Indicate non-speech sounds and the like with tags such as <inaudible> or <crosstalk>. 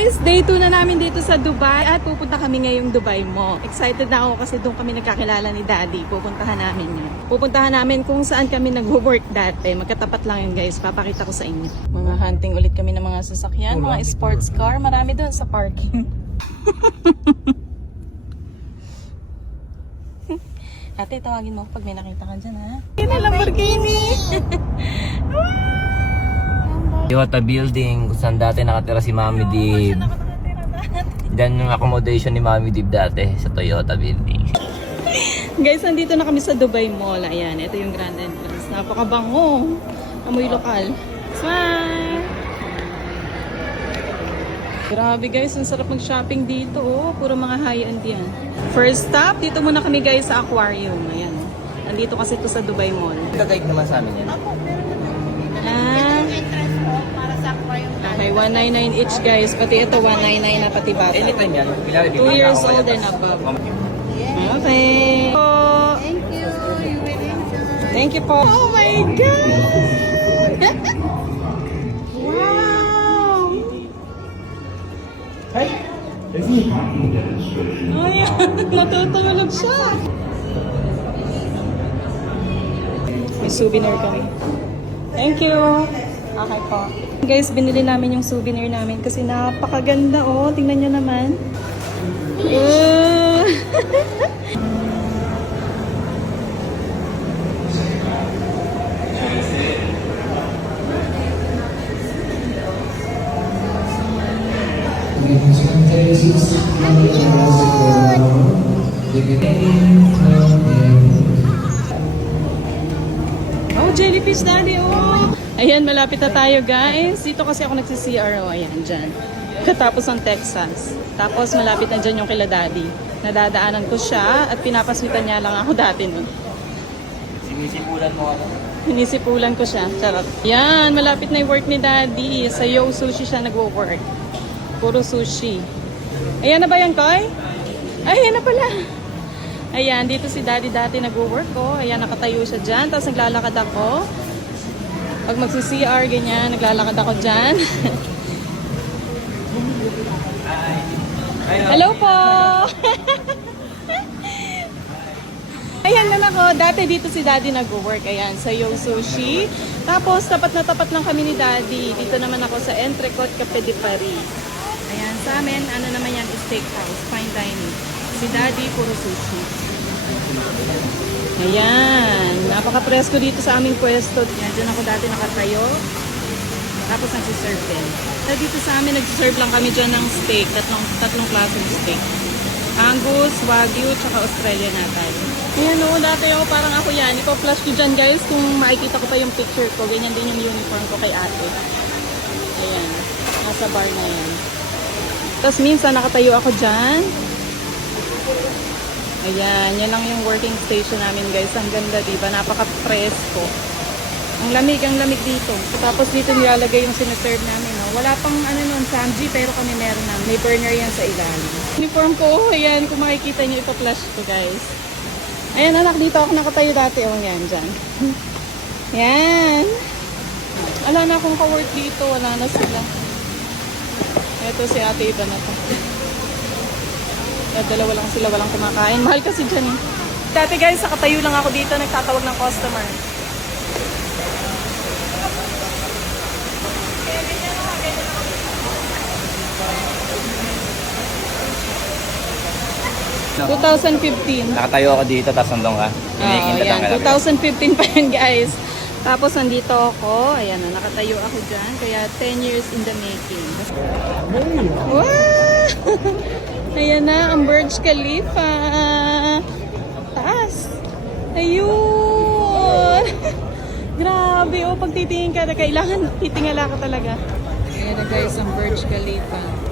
guys, day 2 na namin dito sa Dubai at pupunta kami ngayong Dubai mo. Excited na ako kasi doon kami nagkakilala ni Daddy. Pupuntahan namin yun. Pupuntahan namin kung saan kami nag-work dati. Magkatapat lang yun guys. Papakita ko sa inyo. Mga hunting ulit kami ng mga sasakyan, mga sports car. Marami doon sa parking. <laughs> Ate, tawagin mo pag may nakita ka dyan ha. Lamborghini! <laughs> Toyota building kung saan dati nakatira si Mami Dib. Yan yung accommodation ni Mami Dib dati sa Toyota building. Guys, nandito na kami sa Dubai Mall. Ayan, ito yung grand entrance. Napakabango. Amoy lokal. Smile! Grabe guys, ang sarap mag-shopping dito. Oh. Puro mga high-end yan. First stop, dito muna kami guys sa aquarium. Ayan. Nandito kasi ito sa Dubai Mall. Gagayad naman sa amin yan. Ah, okay, 199 each guys. Pati ito 199 na pati bata. Anytime yan. 2 years old and above. Okay. Oh, Thank you. You enjoy. Thank you po. Oh my God! <laughs> wow! Ay, <laughs> natutulog siya. May souvenir kami. Thank you. Okay po. Guys, binili namin yung souvenir namin kasi napakaganda oh. Tingnan nyo naman. Uh, Oh, jellyfish daddy, oh! Ayan, malapit na tayo, guys. Dito kasi ako nagsi-CRO. Ayan, dyan. Katapos ng Texas. Tapos, malapit na dyan yung kila daddy. Nadadaanan ko siya at pinapaswitan niya lang ako dati nun. Sinisipulan mo ako. Hinisipulan ko siya. Charot. Yan, malapit na yung work ni daddy. Sa Yo Sushi siya nagwo-work. Puro sushi. Ayan na ba yan, Koy? Ay, ayan na pala. Ayan, dito si daddy dati nagwo-work ko. Ayan, nakatayo siya dyan. Tapos naglalakad ako. Pag magsi-CR, ganyan, naglalakad ako dyan. Hello po! <laughs> Ayan na ako. Dati dito si Daddy nag-work. Ayan, sa Yo Sushi. Tapos, tapat na tapat lang kami ni Daddy. Dito naman ako sa Entrecot Cafe de Paris. Ayan, sa amin, ano naman yan, steakhouse, fine dining. Si Daddy, puro sushi. Ayan, napaka-presko dito sa aming pwesto. Yan, dyan ako dati nakatayo. Tapos nagsiserve din. So, dito sa amin, nagsiserve lang kami dyan ng steak. Tatlong, tatlong klaseng steak. Angus, Wagyu, tsaka Australian natal. Ayan o, dati ako parang ako yan. Ipa-flash ko dyan guys kung makikita ko pa yung picture ko. Ganyan din yung uniform ko kay ate. Ayan, nasa bar na yan. Tapos minsan nakatayo ako dyan. Ayan, yan lang yung working station namin guys. Ang ganda, diba? Napaka-presko. Ang lamig, ang lamig dito. Tapos dito nilalagay yung sinaserve namin. No? Wala pang ano nun, samji, pero kami meron na. May burner yan sa ilalim. Uniform ko, ayan, kung makikita nyo, ipa-flash ko guys. Ayan anak, dito ako nakatayo dati. Oh, yan, dyan. <laughs> yan. Wala na akong ka-work dito. Wala na sila. Ito si ate iba na to. Kaya dalawa lang sila, walang kumakain. Mahal kasi dyan eh. Dati guys, nakatayo lang ako dito, nagtatawag ng customer. No. 2015. Nakatayo ako dito, tapos nandun ka. Yan. lang ka lang. 2015 pa yan, guys. Tapos, nandito ako. Ayan na, nakatayo ako dyan. Kaya, 10 years in the making. Wow! Burj Khalifa. Taas. Ayun! <laughs> Grabe, oh, pag titingin ka, kailangan titingala ka talaga. Ayan na guys, ang Burj Khalifa.